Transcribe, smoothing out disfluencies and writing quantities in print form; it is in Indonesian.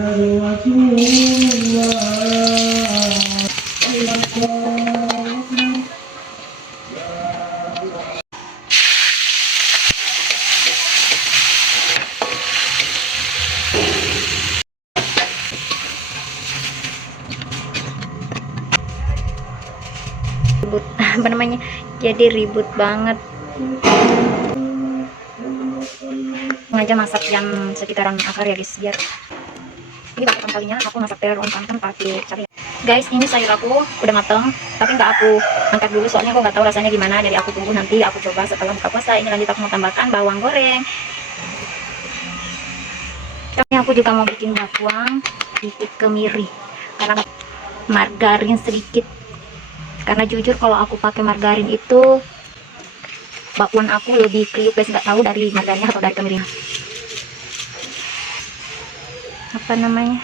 Ribut apa namanya, jadi ribut banget. Sengaja masak jam sekitaran asar ya guys, biar ini baru pertama kalinya aku masak telur on kan pakai cabai. Guys, ini sayur aku udah mateng, tapi nggak aku angkat dulu soalnya aku nggak tahu rasanya gimana, jadi aku tunggu nanti aku coba setelah buka puasa. Ini lanjut aku mau tambahkan bawang goreng. Ini aku juga mau bikin bakwan sedikit kemiri karena margarin sedikit, karena jujur kalau aku pakai margarin itu bakwan aku lebih kriuk guys, nggak tahu dari margarinnya atau dari kemirinya. Apa namanya,